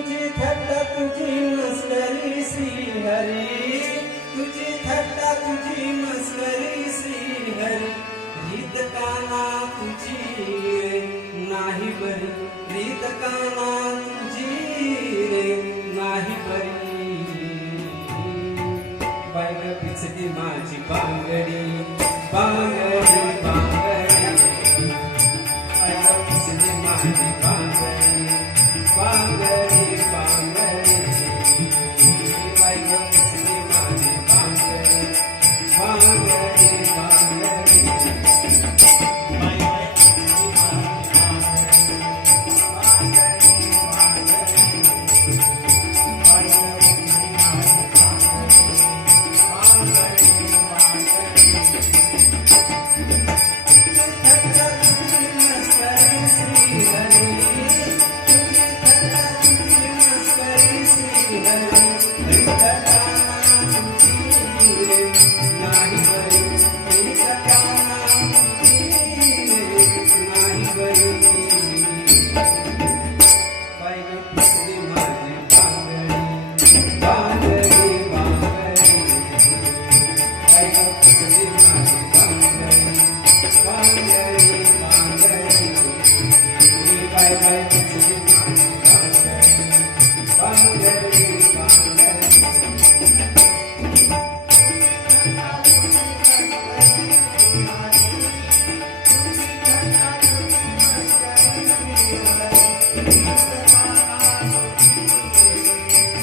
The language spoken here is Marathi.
तुझी थट्टा तुझी मस्करी श्री हरी तुझी थट्टा तुझी मस्करी श्री हरी रीत काना तुझी नाही बरी. रीत काना तुझी रे नाही बरी. बायग पिचली माझी बांगडी.